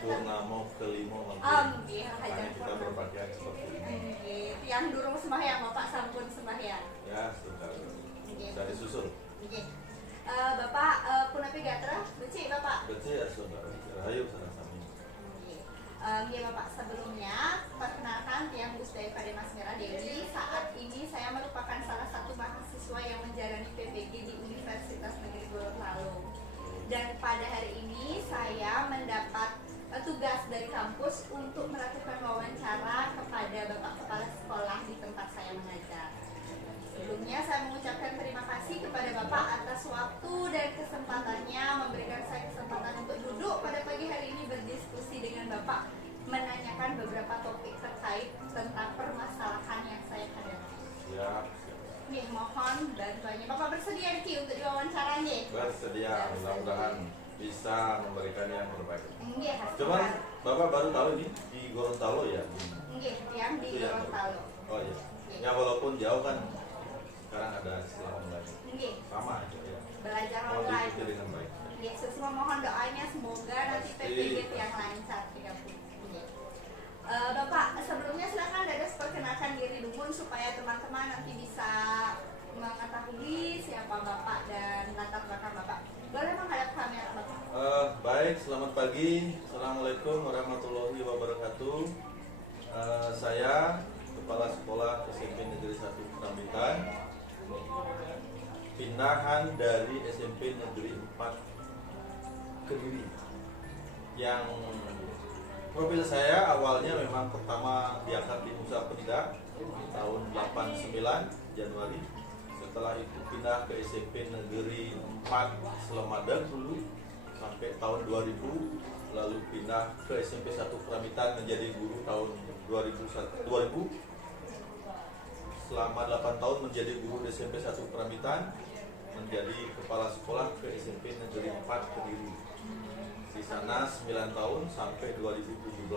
purnama kelima makanya kita berpakaian seperti ini. Yang durung sembahyang Bapak sampun sembahyang. Ya, sudah disusul. Bapak punapi gatra, beci Bapak. Beci ya sudah. Rahayu sana sami. Bapak, sebelumnya perkenalkan Tiang Busdai pada Mas Mira Dewi. Saat ini saya merupakan salah satu mahasiswa yang menjalani PPG di Universitas Negeri Gorontalo. Dan pada hari ini saya mendapat tugas dari kampus untuk melakukan wawancara kepada Bapak Kepala Sekolah di tempat saya mengajar. Sebelumnya saya mengucapkan terima kasih kepada Bapak atas waktu dan kesempatannya memberikan saya kesempatan untuk duduk pada pagi hari ini berdiskusi dengan Bapak, menanyakan beberapa topik terkait tentang permasalahan yang saya hadapi. Siap. Nih, mohon bantuannya. Bapak bersedia Ki untuk diwawancara nih? Bersedia, mudah-mudahan bisa memberikan yang terbaik. Nggih, Cuman Bapak baru tahu ini di Gorontalo ya? Nggih, yang di Gorontalo. Oh iya. Ya walaupun jauh kan sekarang ada sekolah online. Nggih. Sama aja ya. Belajar Mau online. diikuti dengan baik. Yesus, mohon doanya semoga nanti PPG yang lancar 30. Bapak, sebelumnya silakan Dadas perkenalkan diri dulu supaya teman-teman nanti bisa mengetahui siapa Bapak dan latar belakang Bapak. Boleh menghadap kamera Bapak? Baik, selamat pagi. Assalamualaikum warahmatullahi wabarakatuh. Saya Kepala Sekolah SMP Negeri 1 Kerambitan, pindahan dari SMP Negeri 4 Kediri. Yang profil saya awalnya memang pertama diangkat di Nusa Penida tahun 89 Januari. Setelah itu pindah ke SMP Negeri 4 Selemadang dulu sampai tahun 2000, lalu pindah ke SMP 1 Kerambitan menjadi guru tahun 2000. Selama 8 tahun menjadi guru di SMP 1 Kerambitan, menjadi kepala sekolah ke SMP Negeri 4 Kediri. Di sana 9 tahun sampai 2017.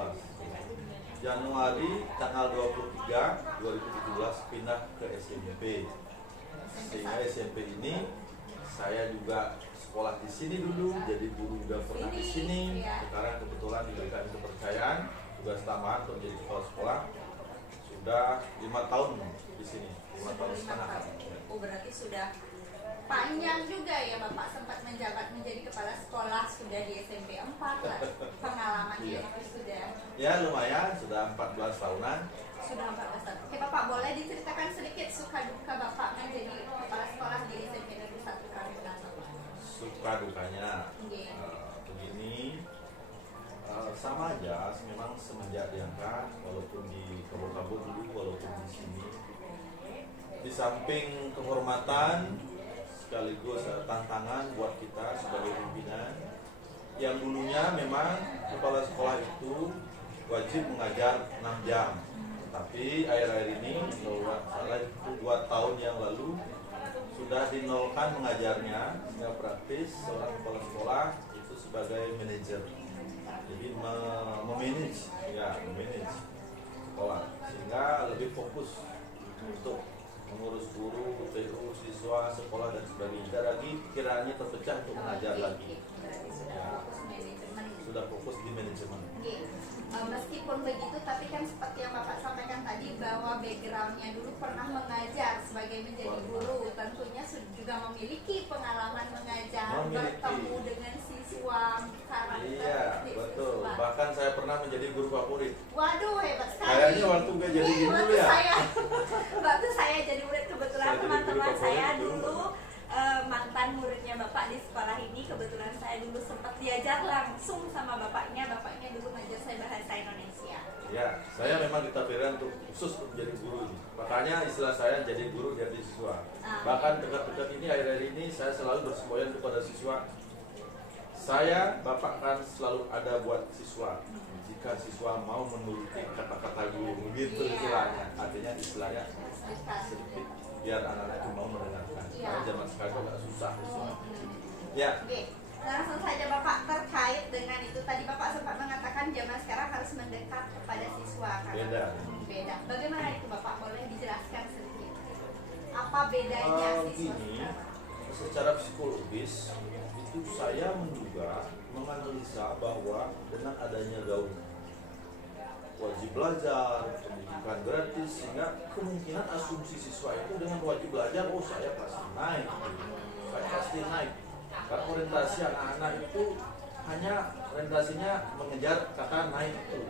Januari tanggal 23 2017 pindah ke SMP. Sehingga SMP ini saya juga sekolah di sini dulu, jadi guru juga pernah di sini. Sekarang kebetulan diberikan kepercayaan tugas tambahan untuk menjadi kepala sekolah. Sudah 5 tahun di sini, 5 tahun setengah. Oh, berarti sudah panjang juga ya Bapak, sempat menjabat menjadi kepala sekolah sudah di SMP 4 lah. Pengalamannya itu sudah. Ya lumayan, sudah 14 tahunan. Sudah 14 tahun. Oke Bapak, boleh diceritakan sedikit suka duka Bapak menjadi kepala sekolah di SMP Negeri 1 Kerambitan? Suka dukanya begini, sama aja. Memang semenjak diangkat, walaupun di Kabur dulu, walaupun di sini, di samping kehormatan sekaligus tantangan buat kita sebagai pimpinan. Yang dulunya memang kepala sekolah itu wajib mengajar 6 jam. Tapi akhir-akhir ini, kalau salah itu 2 tahun yang lalu, sudah dinolkan mengajarnya, sehingga praktis seorang kepala sekolah itu sebagai manajer. Jadi memanage sekolah, sehingga lebih fokus untuk mengurus guru, TU, siswa, sekolah dan sebagainya. Tidak lagi pikirannya terpecah untuk mengajar lagi. Sudah fokus di manajemen. Meskipun begitu, tapi kan seperti yang Bapak sampaikan tadi bahwa backgroundnya dulu pernah mengajar sebagai menjadi guru, tentunya juga memiliki pengalaman mengajar, bertemu dengan siswa, karakter. Iya, betul. Siswa. Bahkan saya pernah menjadi guru favorit. Waduh, hebat sekali. Kayaknya waktu nggak jadi guru ya. Waktu saya jadi murid, kebetulan teman-teman saya dulu mantan muridnya Bapak di sekolah ini. Kebetulan saya dulu sempat diajar langsung sama bapaknya dulu ngajar saya bahasa Indonesia. Ya, saya memang ditakdirkan untuk khusus untuk menjadi guru ini. Makanya istilah saya jadi guru dari siswa. Bahkan dekat-dekat ini, akhir-akhir ini saya selalu bersemboyan kepada siswa. Saya, Bapak kan selalu ada buat siswa. Jika siswa mau menuruti kata-kata guru, begitu istilahnya. Artinya istilahnya sedikit biar anak-anak itu mau mendengarkan. Karena zaman sekarang agak susah. Ya. Langsung saja Bapak, terkait dengan itu tadi Bapak sempat mengatakan zaman sekarang harus mendekat kepada siswa. Beda. Bagaimana itu Bapak? Boleh dijelaskan sedikit? Apa bedanya siswa secara psikologis itu saya menduga menganalisa bahwa dengan adanya gaung wajib belajar, pendidikan gratis, sehingga kemungkinan asumsi siswa itu dengan wajib belajar, oh saya pasti naik, saya pasti naik. Karena orientasi anak-anak itu hanya orientasinya mengejar kata naik itu,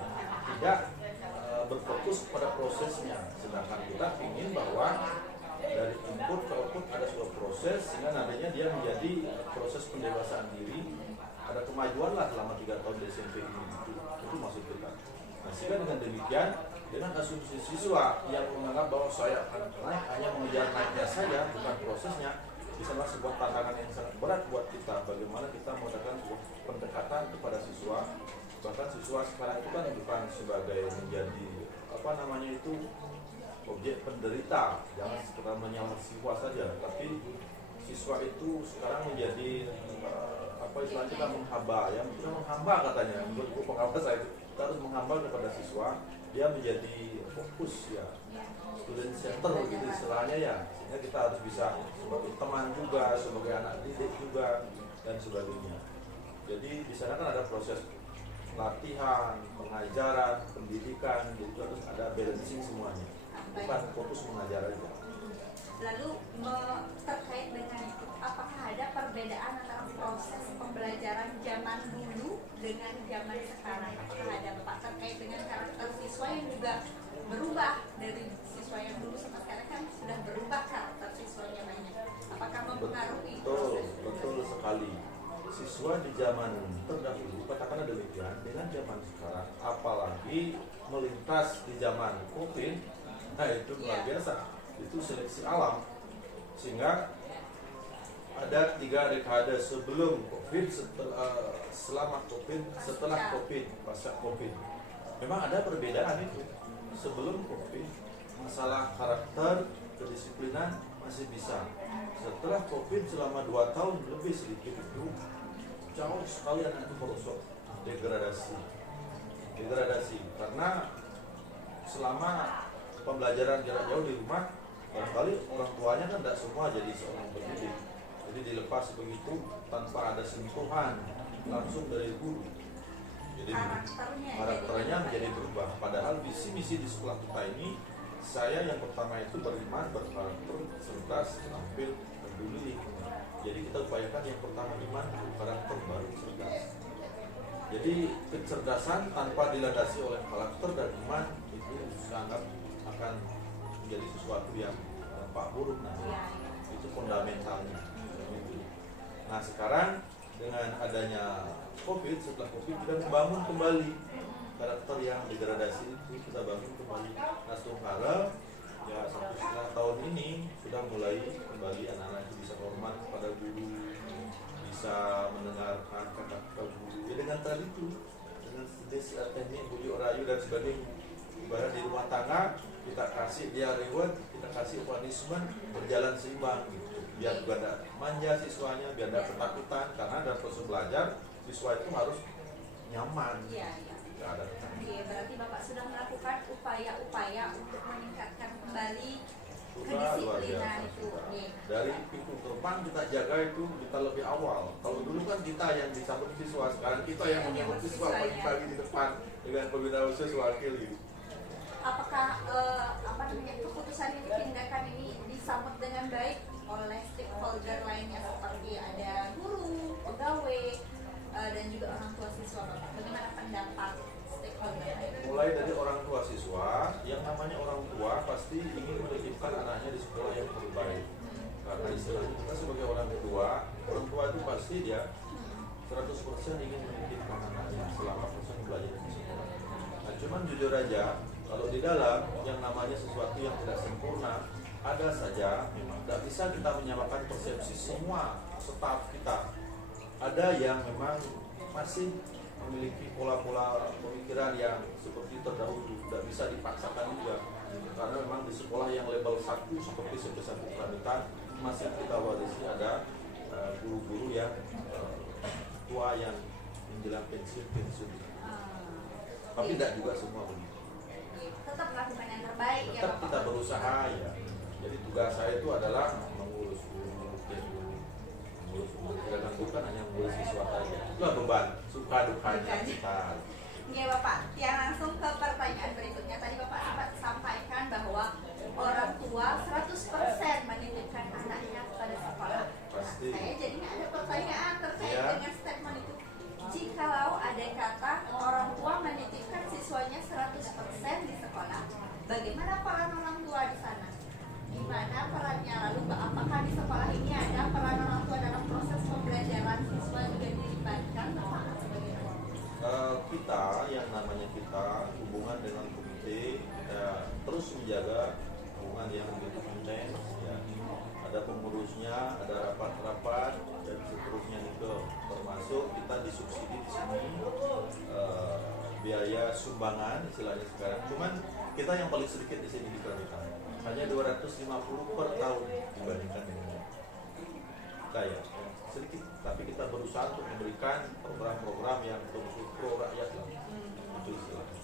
tidak berfokus pada prosesnya. Sedangkan kita ingin bahwa dari input ke output ada sebuah proses, sehingga nantinya dia menjadi proses pendewasaan diri, ada kemajuan lah selama 3 tahun di SMP ini. Itu maksud kita. Nah, sehingga dengan demikian, dengan asumsi siswa yang menganggap bahwa saya akan naik hanya mengejar naiknya saja, bukan prosesnya, misalnya sebuah tantangan yang sangat berat buat kita. Bagaimana kita mengadakan sebuah pendekatan kepada siswa. Bahkan siswa sekarang itu kan bukan sebagai menjadi objek penderita, jangan sekedar menyalahkan siswa saja, tapi siswa itu sekarang menjadi istilahnya kita menghamba, ya kita menghamba katanya, menurut penghamba saya itu kita harus menghamba kepada siswa, dia menjadi fokus ya, student center gitu istilahnya ya, sehingga kita harus bisa sebagai teman juga, sebagai anak didik juga dan sebagainya. Jadi di sana kan ada proses latihan, pengajaran, pendidikan, jadi harus ada balancing semuanya, bukan fokus mengajar aja. Lalu terkait dengan itu, apakah ada perbedaan antara proses pembelajaran zaman dulu dengan zaman sekarang? Apakah ada Pak terkait dengan karakter siswa yang juga berubah dari siswa yang dulu sampai sekarang kan sudah berubah karakter siswanya banyak? Apakah mempengaruhi? Betul sekali. Siswa di zaman terdahulu, katakanlah demikian, dengan zaman sekarang, apalagi melintas di zaman COVID, nah itu luar biasa. Itu seleksi alam, sehingga ada 3 dekade sebelum COVID, selama COVID, setelah COVID, pasca COVID. Memang ada perbedaan itu. Sebelum COVID, masalah karakter, kedisiplinan masih bisa. Setelah COVID selama 2 tahun lebih sedikit itu jauh sekali anak itu merosot, degradasi. Karena selama pembelajaran jarak jauh di rumah, barangkali orang tuanya kan tidak semua jadi seorang pendidik, jadi dilepas begitu tanpa ada sentuhan langsung dari guru, jadi karakternya menjadi berubah. Padahal visi misi di sekolah kita ini, saya yang pertama itu beriman, berkarakter, cerdas, terampil, peduli. Jadi kita upayakan yang pertama iman, karakter, baru cerdas. Jadi kecerdasan tanpa dilandasi oleh karakter dan iman itu sangat akan menjadi sesuatu yang dampak buruk nanti. Itu fundamentalnya. Nah sekarang dengan adanya COVID, setelah COVID kita membangun kembali karakter yang degradasi itu, kita bangun kembali. Nah sekarang ya 1,5 tahun ini sudah mulai kembali anak-anak itu bisa hormat kepada guru, bisa mendengarkan kata-kata guru. Ya dengan tadi itu, dengan teknik bujuk rayu dan sebagainya. Ibarat di rumah tangga, kita kasih dia reward, kita kasih punishment, berjalan seimbang gitu. Biar juga tidak manja siswanya, biar tidak ketakutan, karena dalam proses belajar siswa itu harus nyaman. Berarti Bapak sudah melakukan upaya-upaya untuk meningkatkan kembali luar kedisiplinan biasa, itu. Dari pintu gerbang kita jaga itu kita lebih awal. Kalau dulu kan kita yang disambut siswa, sekarang kita yang menyambut siswa pagi-pagi di depan dengan pembina khusus wakil gitu. Apakah keputusan ini, tindakan ini disambut dengan baik oleh stakeholder lainnya seperti ada guru, pegawai, dan juga orang tua siswa, Bapak? Bagaimana pendapat stakeholder lain? Mulai dari orang tua siswa, yang namanya orang tua pasti ingin menitipkan anaknya di sekolah yang terbaik. Karena istilahnya kita sebagai orang tua itu pasti dia 100% ingin menitipkan anaknya selama proses belajar di sekolah. Nah, cuman jujur aja, kalau di dalam yang namanya sesuatu yang tidak sempurna, ada saja memang tidak bisa kita menyamakan persepsi semua staf kita. Ada yang memang masih memiliki pola-pola pemikiran yang seperti terdahulu, tidak bisa dipaksakan juga. Karena memang di sekolah yang level 1 seperti sebesar Pramuka masih kita warisi ada guru-guru yang tua yang menjelang pensiun. Tapi tidak juga semua begitu. Tetap melakukan yang terbaik. Tetap ya, kita berusaha ya. Jadi tugas saya itu adalah mengurus guru, tidak bukan hanya mengurus siswa saja. Itulah beban. suka dukanya kita. Oke Bapak, yang langsung ke pertanyaan berikutnya. Tadi Bapak sempat sampaikan bahwa orang tua 100% menitipkan anaknya pada sekolah. Pasti. Saya jadinya ada pertanyaan terkait dengan statement itu. Jikalau ada kata orang tua menitipkan siswanya 100% di sekolah, bagaimana peran orang tua di sana? Gimana perannya? Lalu apakah di sekolah ini ada peran orang tua dalam proses pembelajaran siswa juga dilibatkan? Kita, yang namanya kita, hubungan dengan komite terus menjaga hubungan yang begitu intens, ya. Ada pengurusnya, ada rapat-rapat dan seterusnya itu, termasuk kita disubsidi di sini biaya sumbangan istilahnya sekarang. Cuman kita yang paling sedikit di sini di Kalimantan, hanya 250 per tahun dibandingkan dengan saya. Sedikit, tapi kita berusaha untuk memberikan program-program yang betul-betul pro rakyat lah. Itu istilahnya.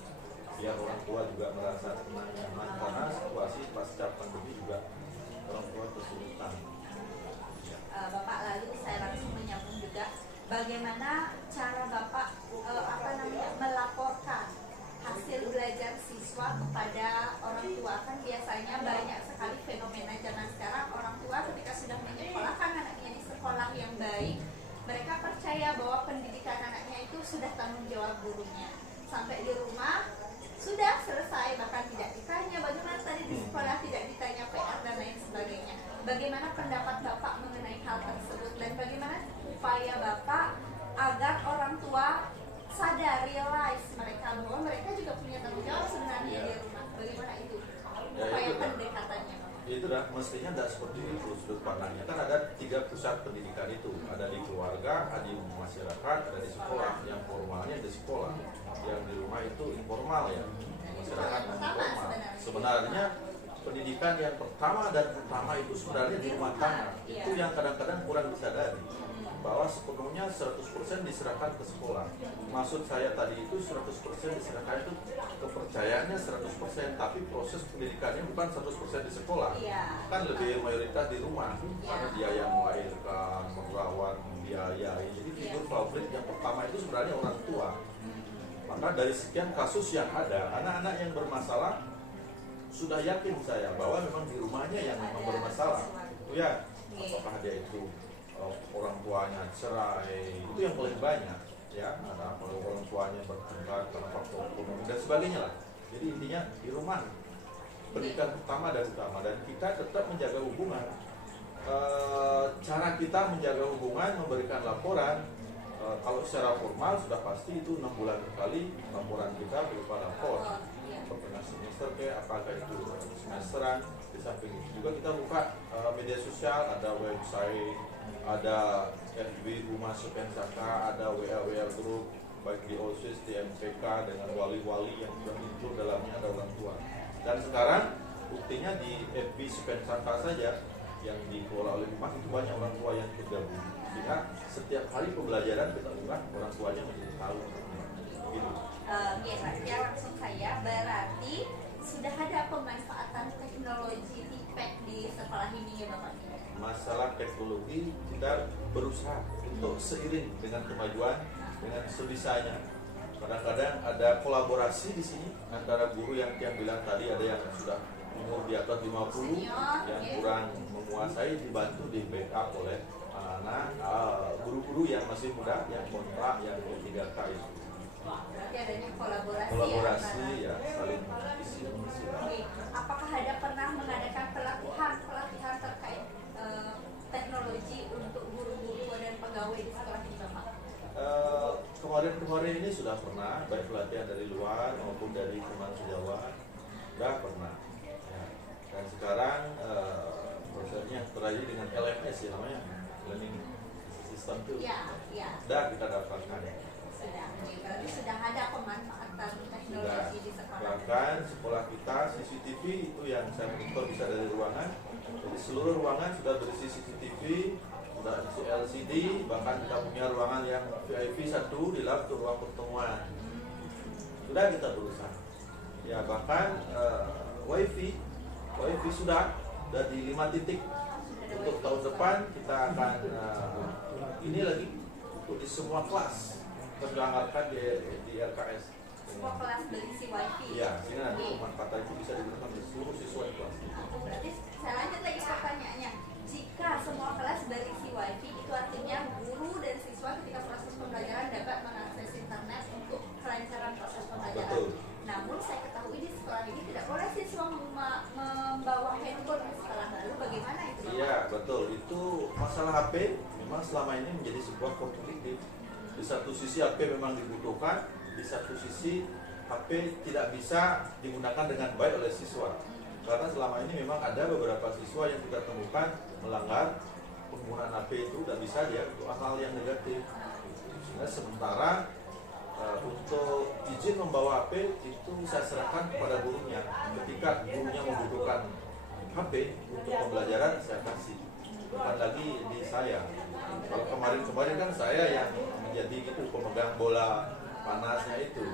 Biar orang tua juga merasa tenang, nyaman, karena situasi pasca pandemi juga orang tua kesulitan. Bapak, lalu saya langsung menyambung juga, bagaimana cara Bapak melaporkan hasil belajar siswa kepada orang tua? Kan biasanya banyak sekali fenomena zaman sekarang, orang tua ketika sudah menyekolahkan anaknya di sekolah yang baik, mereka percaya bahwa pendidikan anaknya itu sudah tanggung jawab gurunya. Sampai di rumah sudah selesai, bahkan tidak ditanya bagaimana tadi di sekolah, tidak ditanya PR dan lain sebagainya. Bagaimana pendapat Bapak mengenai hal tersebut, dan bagaimana upaya Bapak agar orang tua sadar, realize mereka bahwa mereka juga punya tanggung jawab sebenarnya di rumah? Bagaimana itu upaya pendekatannya? Itu dah mestinya tidak seperti itu sudut pandangnya. Kan ada 3 pusat pendidikan itu, ada di keluarga, ada di masyarakat, ada di sekolah. Yang formalnya di sekolah, yang di rumah itu informal ya, masyarakat non informal. Sebenarnya pendidikan yang pertama dan utama itu sebenarnya di rumah tangga. Itu yang kadang-kadang kurang disadari, bahwa sepenuhnya 100% diserahkan ke sekolah. Maksud saya tadi itu 100% diserahkan itu kepercayaannya 100%, tapi proses pendidikannya bukan 100% di sekolah. Kan lebih mayoritas di rumah, karena dia yang melahirkan, merawat, membiayai. Jadi figur favorit yang pertama itu sebenarnya orang tua. Maka dari sekian kasus yang ada, anak-anak yang bermasalah sudah yakin saya bahwa memang di rumahnya yang memang bermasalah. Itu ya, apakah dia itu orang tuanya cerai, itu yang paling banyak ya, ada orang tuanya bertengkar karena faktor ekonomi dan sebagainya lah. Jadi intinya di rumah pendidikan pertama dan utama, dan kita tetap menjaga hubungan. Cara kita menjaga hubungan, memberikan laporan, kalau secara formal sudah pasti itu 6 bulan sekali laporan kita berupa lapor pertengahan semester apakah itu semesteran. Di samping itu juga kita buka media sosial, ada website, ada FB Rumah Supensaka, ada WA Group, baik di OSIS, di MPK, dengan wali-wali yang sudah muncul dalamnya ada orang tua. Dan sekarang buktinya di FB Supensaka saja yang dikelola oleh rumah itu banyak orang tua yang tergabung. Sehingga setiap hari pembelajaran kita buka, orang tuanya menjadi tahu. Gitu. Ya langsung saya, berarti sudah ada pemanfaatan teknologi TPEC di sekolah ini ya Bapak? Masalah teknologi kita berusaha untuk seiring dengan kemajuan, dengan sebisanya. Kadang-kadang ada kolaborasi di sini antara guru yang bilang tadi, ada yang sudah umur di atas 50, yang kurang menguasai, dibantu di backup oleh anak-anak guru-guru yang masih muda, yang kontrak, yang 3K itu. Berarti adanya kolaborasi ya, saling isi. Apakah ada pernah mengadakan pelatihan terkait teknologi untuk guru-guru dan pegawai di sekolah ini Bapak? Kemarin ini sudah pernah, baik pelatihan dari luar maupun dari teman sejawat, sudah pernah ya. Dan sekarang prosesnya terakhir dengan LMS ya, namanya Learning System itu sudah kita dapatkan. Berarti sudah ada pemanfaatan teknologi di sekolah. Bahkan sekolah kita CCTV itu yang saya monitor bisa dari ruangan. Jadi seluruh ruangan sudah berisi CCTV, sudah isi LCD, bahkan kita punya ruangan yang VIP 1 di lab untuk ruang pertemuan. Sudah kita berusaha. Ya bahkan WiFi sudah di 5 titik. Untuk tahun depan kita akan ini lagi untuk di semua kelas. teranggarkan di RKS. Semua kelas berisi wifi. Iya, sehingga nanti pemanfaatan itu bisa digunakan oleh seluruh siswa di kelas. Berarti saya lanjut lagi pertanyaannya. Jika semua kelas berisi wifi, itu artinya guru dan siswa ketika proses pembelajaran dapat mengakses internet untuk kelancaran proses pembelajaran. Betul. Namun saya ketahui di sekolah ini tidak boleh siswa membawa handphone ke sekolah. Lalu bagaimana itu? Iya, betul. Itu masalah HP memang selama ini menjadi sebuah kontradiktif. Di satu sisi HP memang dibutuhkan, di satu sisi HP tidak bisa digunakan dengan baik oleh siswa. Karena selama ini memang ada beberapa siswa yang kita temukan melanggar penggunaan HP itu dan bisa dia untuk hal yang negatif. Sehingga sementara untuk izin membawa HP itu saya serahkan kepada gurunya. Ketika gurunya membutuhkan HP untuk pembelajaran, saya kasih. Bukan lagi di saya. Kalau kemarin kan saya yang menjadi itu pemegang bola panasnya itu.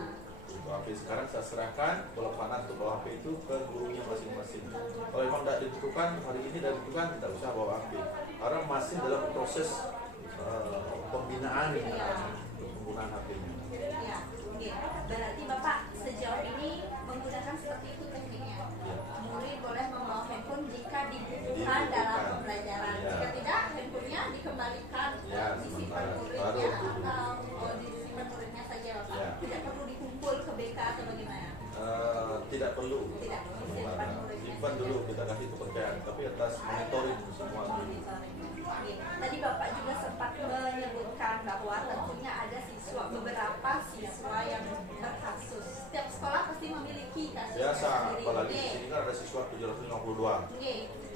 Untuk HP sekarang saya serahkan bola panas untuk bawa HP itu ke gurunya masing-masing. Kalau memang tidak dibutuhkan, hari ini tidak dibutuhkan, tidak usah bawa HP. Karena masih dalam proses pembinaan untuk penggunaan HP-nya. Ya, berarti Bapak sejauh ini menggunakan seperti itu tekniknya. Murid boleh membawa handphone jika dibutuhkan dalam pembelajaran. Jika tidak, handphonenya dikembalikan, disimpan muridnya atau disimpan muridnya saja Bapak. Tidak perlu dikumpul ke BK atau bagaimana? Tidak perlu. Tidak perlu disimpan muridnya. Simpan dulu, kita kasih kepercayaan, tapi atas monitoring semua. Tadi Bapak juga sempat menyebutkan bahwa tentunya ada beberapa siswa yang berkasus. Setiap sekolah pasti memiliki kasus. Biasa, apalagi di sini kan ada siswa 752.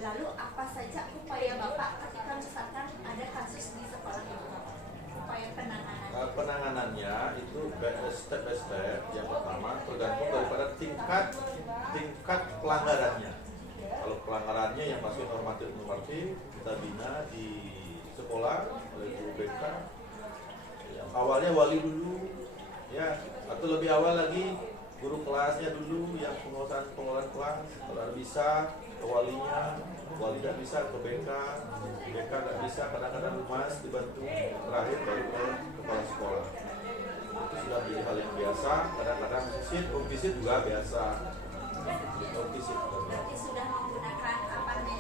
Lalu apa saja upaya Bapak ketika misalkan ada kasus di sekolah itu? Upaya penanganan. Penanganannya itu step by step. Yang pertama tergantung daripada tingkat pelanggarannya. Kalau pelanggarannya yang masih normatif, kita bina di sekolah oleh guru BK. Awalnya wali dulu, ya, atau lebih awal lagi guru kelasnya dulu yang penguasaan kelas. Kalau bisa ke walinya, wali tidak bisa ke BK tidak bisa, kadang-kadang Mas dibantu, terakhir baru ke kepala sekolah. Itu sudah menjadi hal yang biasa. Kadang-kadang visit juga biasa. Berarti sudah menggunakan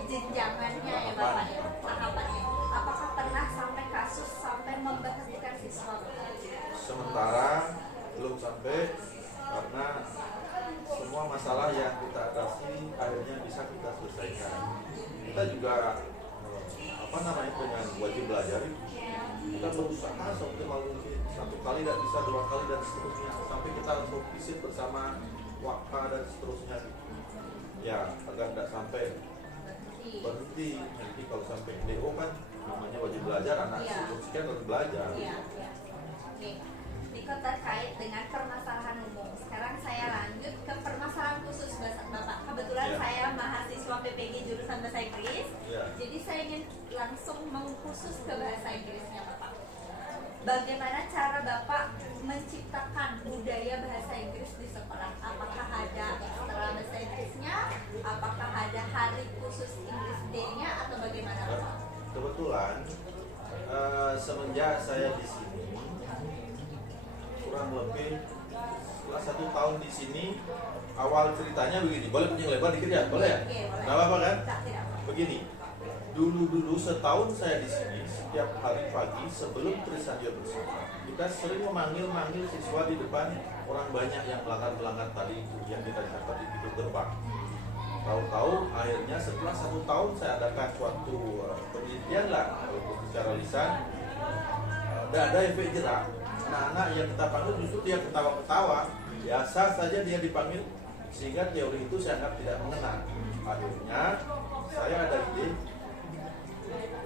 jenjangannya ya Bapak ya, tahapannya. Apakah pernah sampai kasus sampai memberhentikan siswa? Sementara belum sampai, karena semua masalah yang kita atasi akhirnya bisa kita selesaikan. Kita juga dengan wajib belajar kita berusaha seoptimal mungkin, 1 kali tidak bisa, 2 kali dan seterusnya, sampai kita untuk visit bersama waka dan seterusnya. Ya, agar tidak sampai berhenti. Nanti kalau sampai DO kan namanya wajib belajar, anak sekian harus belajar. Niko terkait dengan permasalahan umum. Sekarang saya lanjut ke permasalahan khusus Bapak. Kebetulan saya mahasiswa PPG jurusan Bahasa Inggris. Jadi saya ingin langsung mengkhusus ke bahasa Inggrisnya Bapak. Bagaimana cara Bapak menciptakan budaya bahasa Inggris di sekolah? Apakah ada ekstra bahasa Inggrisnya? Apakah ada hari khusus English Day-nya atau bagaimana Bapak? Kebetulan semenjak saya di sini kurang lebih setelah 1 tahun di sini, awal ceritanya begini. Boleh punya lebar dikit ya? Boleh ya? Nggak apa-apa kan? Begini. Dulu setahun saya di sini, setiap hari pagi sebelum Trisandia bersama, kita sering memanggil siswa di depan orang banyak yang pelanggar tadi itu yang kita catat di pintu gerbang. Tahu-tahu akhirnya setelah 1 tahun saya adakan suatu penelitian lah, walaupun secara lisan, tidak ada efek jerak. Anak-anak yang kita panggil justru dia ketawa-ketawa, biasa saja dia dipanggil, sehingga teori itu saya anggap tidak mengenal. Akhirnya saya ada ide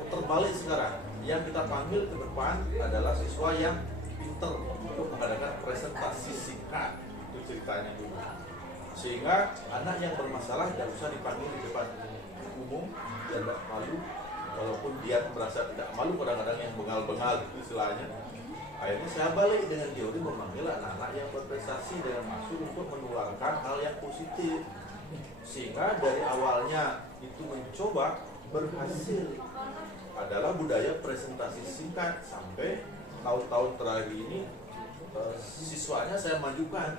terbalik sekarang. Yang kita panggil ke depan adalah siswa yang pinter untuk mengadakan presentasi singkat. Itu ceritanya dulu. Sehingga anak yang bermasalah tidak usah dipanggil di depan umum, dia tidak malu. Walaupun dia merasa tidak malu, kadang-kadang yang bengal-bengal istilahnya. Akhirnya saya balik dengan teori memanggil anak-anak yang berprestasi dengan maksud untuk menularkan hal yang positif. Sehingga dari awalnya itu mencoba, berhasil. Adalah budaya presentasi singkat sampai tahun-tahun terakhir ini siswanya saya majukan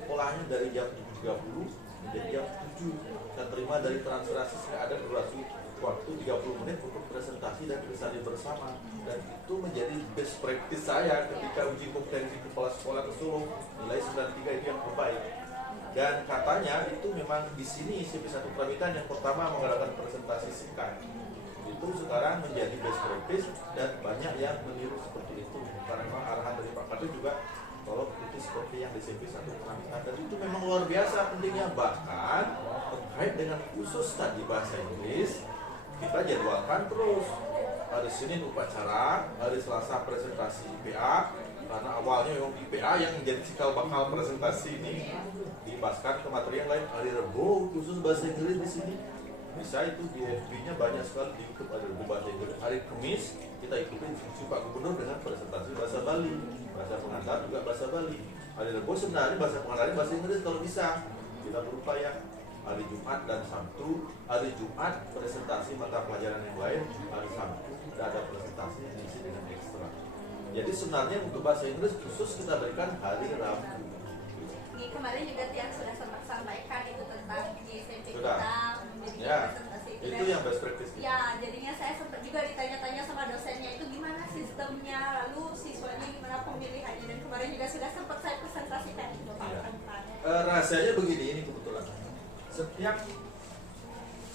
sekolahnya dari jam 7.30 menjadi jam 7. Saya terima dari transferasi, saya ada durasi waktu 30 menit untuk presentasi dan kesali bersama, dan itu menjadi best practice saya ketika uji kompetensi kepala sekolah ke Solo. Nilai 93 itu yang terbaik, dan katanya itu memang di sini CV1 Kramitan yang pertama mengadakan presentasi singkat itu sekarang menjadi best practice, dan banyak yang meniru seperti itu karena memang arahan dari Pak Kadus juga kalau itu seperti yang di CV1 Kramitan, dan itu memang luar biasa pentingnya. Bahkan terkait dengan khusus tadi bahasa Inggris, kita jadwalkan terus hari Senin upacara, hari Selasa presentasi IPA, karena awalnya memang IPA yang menjadi cikal bakal presentasi ini dibahaskan ke materi yang lain. Hari Rabu khusus bahasa Inggris di sini, bisa itu di FB-nya banyak sekali, di YouTube ada Rabu bahasa Inggris. Hari Kamis kita ikutin instruksi Pak Gubernur dengan presentasi bahasa Bali, bahasa pengantar juga bahasa Bali. Hari Rabu sebenarnya bahasa pengantar bahasa Inggris kalau bisa, kita berupaya. Hari Jumat dan Sabtu, hari Jumat presentasi mata pelajaran yang lain, hari Sabtu tidak ada presentasi yang diisi dengan ekstra. Jadi sebenarnya untuk bahasa Inggris khusus kita berikan hari Rabu. Ini kemarin juga yang sudah sempat sampaikan itu tentang di SMP sudah. Kita menjadi Ya, presentasi itu yang best practice. Ya, jadinya saya sempat juga ditanya-tanya sama dosennya itu gimana sistemnya, lalu siswanya gimana pemilihannya, dan kemarin juga sudah sempat saya presentasikan itu Pak. Ya. Rahasianya begini, ini kebetulan.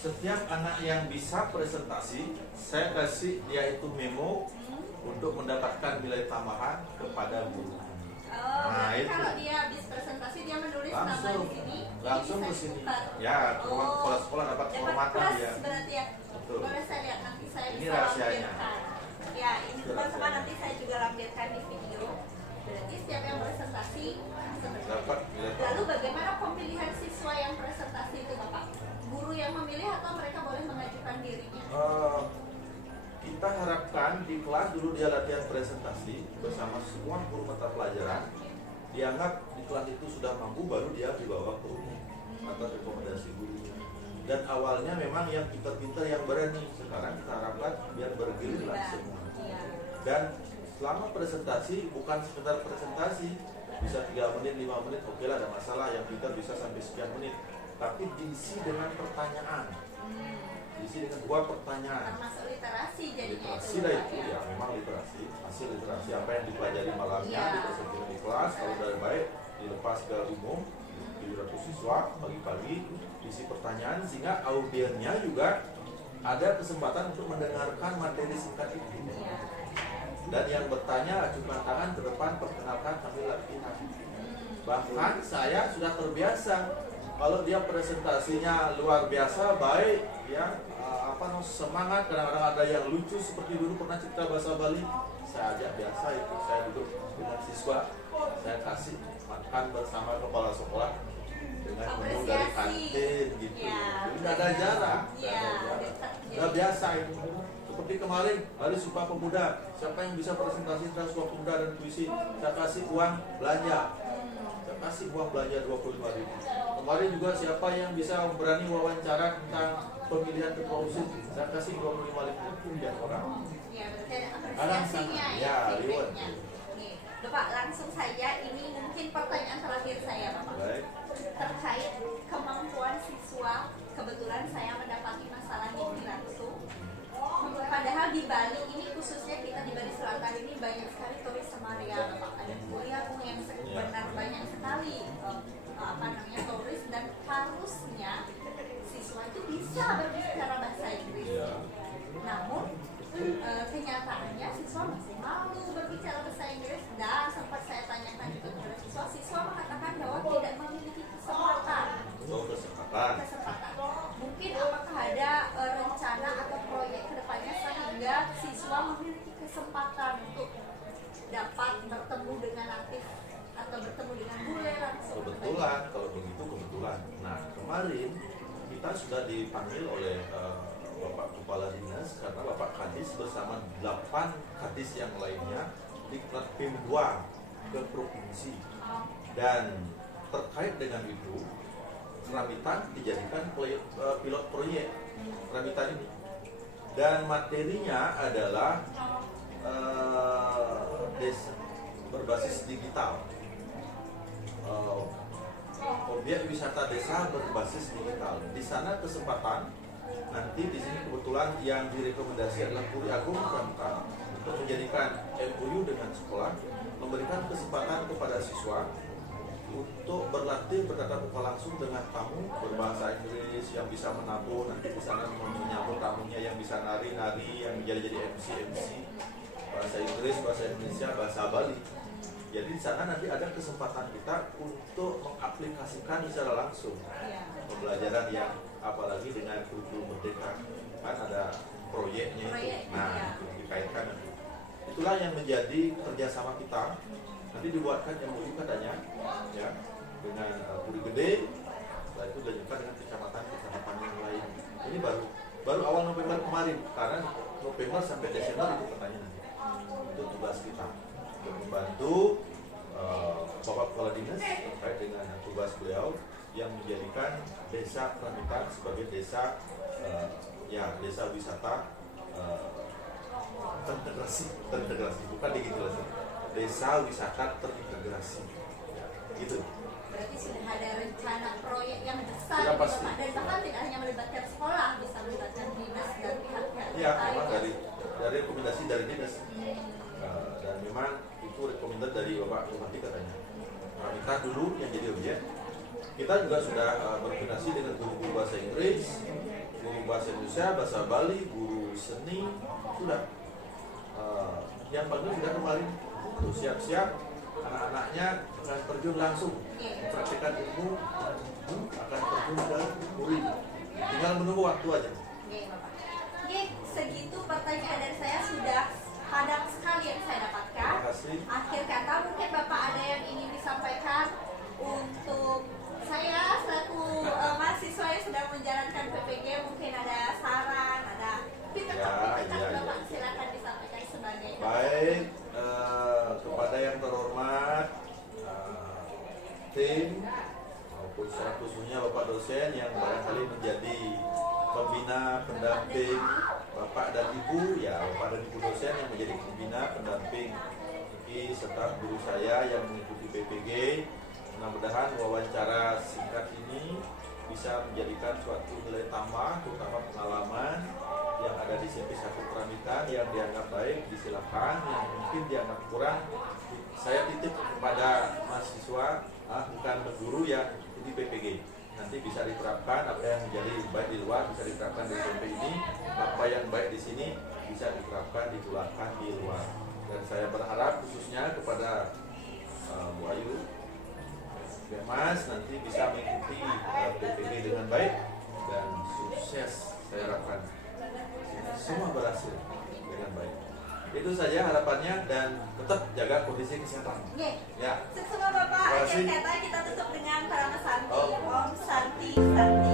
Setiap anak yang bisa presentasi, saya kasih dia itu memo untuk mendapatkan nilai tambahan kepada guru. Nah, itu kalau dia habis presentasi dia menulis nama di sini, langsung ke sini. Ya, sekolah-sekolah dapat kehormatan ya. Berarti ya. Betul. Boleh saya lihat nanti saya Ini bisa rahasianya. lampirkan. Ya, ini teman-teman nanti saya juga lampirkan di video. Berarti setiap yang presentasi Dapat nilai tambahan. Lalu bagaimana pemilihan siswa yang presentasi itu Bapak? Guru yang memilih atau mereka boleh mengajukan dirinya? Kita harapkan di kelas dulu dia latihan presentasi bersama semua guru mata pelajaran. Dianggap di kelas itu sudah mampu, baru dia dibawa ke umum atas rekomendasi guru. Dan awalnya memang yang pintar-pintar yang berani. Sekarang kita harapkan biar bergilir lah semua. Dan selama presentasi bukan sekedar presentasi, bisa 3 menit, 5 menit, oke lah, ada masalah. Yang pintar bisa sampai sekian menit, tapi diisi dengan pertanyaan, diisi dengan 2 pertanyaan. Termasuk literasi jadinya. Literasi lah itu ya, memang literasi, hasil literasi apa yang dipelajari malamnya dipresentasikan di kelas. Kalau dari baik dilepas ke umum, di 200 siswa pagi-pagi diisi pertanyaan, sehingga audiennya juga ada kesempatan untuk mendengarkan materi singkat itu. Dan yang bertanya ajukan tangan ke depan, perkenalkan sambil latihan. Bahkan saya sudah terbiasa kalau dia presentasinya luar biasa baik ya, semangat, kadang-kadang ada yang lucu seperti dulu pernah cerita bahasa Bali, saya ajak biasa itu, saya duduk dengan siswa, saya kasih makan bersama kepala sekolah dengan menu dari kantin gitu. Tidak ada jarak, udah biasa itu. Seperti kemarin hari Sumpah Pemuda, siapa yang bisa presentasi tentang Sumpah Pemuda dan puisi, saya kasih uang belanja. Saya kasih uang belanja 25.000. Kemarin juga siapa yang bisa berani wawancara tentang pemilihan ketua OSIS, saya kasih 25.000 tiap orang. Ya, berarti ada apresiasinya ya, feedbacknya. Bapak, langsung saja, ini mungkin pertanyaan terakhir saya Bapak. Baik. Terkait kemampuan siswa, kebetulan saya mendapati masalah ini langsung. Padahal di Bali ini, khususnya kita di Bali Selatan ini banyak sekali turis Samaria, Bapak. Ada kuliah yang benar banyak sekali turis, dan harusnya siswa itu bisa berbicara bahasa Inggris. Namun kenyataannya siswa masih malu berbicara bahasa Inggris, dan sempat saya tanyakan juga kepada siswa mengatakan bahwa tidak memiliki kesempatan. Mungkin apakah ada rencana atau proyek kedepannya sehingga siswa memiliki kesempatan untuk dapat bertemu dengan aktif atau bertemu dengan bule langsung? Kebetulan, kalau begitu kebetulan. Nah, kemarin kita sudah dipanggil oleh Bapak Kepala Dinas karena Bapak Kadis bersama 8 Kadis yang lainnya di PIM 2 ke provinsi. Dan terkait dengan itu, Kramitan dijadikan pilot proyek Kramitan ini. Dan materinya adalah berbasis digital. Objek wisata desa berbasis digital. Di sana kesempatan nanti di sini kebetulan yang direkomendasi adalah Puri Agung Pramuka untuk menjadikan MOU dengan sekolah, memberikan kesempatan kepada siswa untuk berlatih bertatap muka langsung dengan tamu berbahasa Inggris yang bisa menabuh, nanti di sana menyambut tamunya yang bisa nari-nari, yang jadi MC bahasa Inggris, bahasa Indonesia, bahasa Bali. Jadi di sana nanti ada kesempatan kita untuk mengaplikasikan secara langsung pembelajaran yang apalagi dengan kurikulum merdeka, kan ada proyeknya itu. Nah, itu dikaitkan nanti. Itulah yang menjadi kerjasama kita. Nanti dibuatkan MOU katanya, ya, dengan Puri Gede. Setelah itu dilanjutkan dengan kecamatan yang lain. Ini baru awal November kemarin, karena November sampai Desember itu katanya nanti. Itu tugas kita untuk membantu Bapak Kepala Dinas terkait dengan tugas beliau yang menjadikan desa Pramuka sebagai desa desa wisata terintegrasi, bukan digitalisasi, desa wisata terintegrasi, gitu. Berarti sudah ada rencana proyek yang besar ya, pasti. Pak, dan bahkan tidak hanya melibatkan sekolah, bisa melibatkan dinas dan pihak-pihak ya, memang dari rekomendasi dari dinas. Dan memang itu rekomendasi dari Bapak Bupati katanya. Kita dulu yang jadi objek. Kita juga sudah berkoordinasi dengan guru bahasa Inggris, guru bahasa Indonesia, bahasa Bali, guru seni, sudah. Yang bagus sudah kemarin untuk siap-siap anak-anaknya akan terjun langsung mempraktikkan ilmu, akan terjun ke Puri. Tinggal menunggu waktu aja. Oke, segitu pertanyaan dari saya sudah padat sekali yang saya dapatkan. Akhir kata mungkin Bapak ada yang ingin disampaikan untuk saya selaku mahasiswa yang sedang menjalankan PPG, mungkin ada saran, ada Bapak silakan disampaikan sebagai. Baik, kepada yang terhormat tim maupun secara khususnya Bapak dosen yang barangkali menjadi pembina pendamping Bapak dan Ibu, ya Bapak dan Ibu dosen yang menjadi pembina pendamping serta guru saya yang mengikuti PPG. Mudah-mudahan wawancara singkat ini bisa menjadikan suatu nilai tambah, terutama pengalaman yang ada di SMP 1 Pramuka yang dianggap baik disilakan, yang mungkin dianggap kurang saya titip kepada mahasiswa, bukan guru yang di PPG. Nanti bisa diterapkan apa yang menjadi baik di luar bisa diterapkan di SMP ini, apa yang baik di sini bisa diterapkan ditularkan di luar. Dan saya berharap khususnya kepada Bu Ayu, Mas nanti bisa mengikuti PPG dengan baik dan sukses. Saya harapkan semua berhasil dengan baik. Itu saja harapannya dan tetap jaga kondisi kesehatan. Ya. Semua Bapak, akhir kata kita tutup dengan Parama Santi. Om Santi Santi.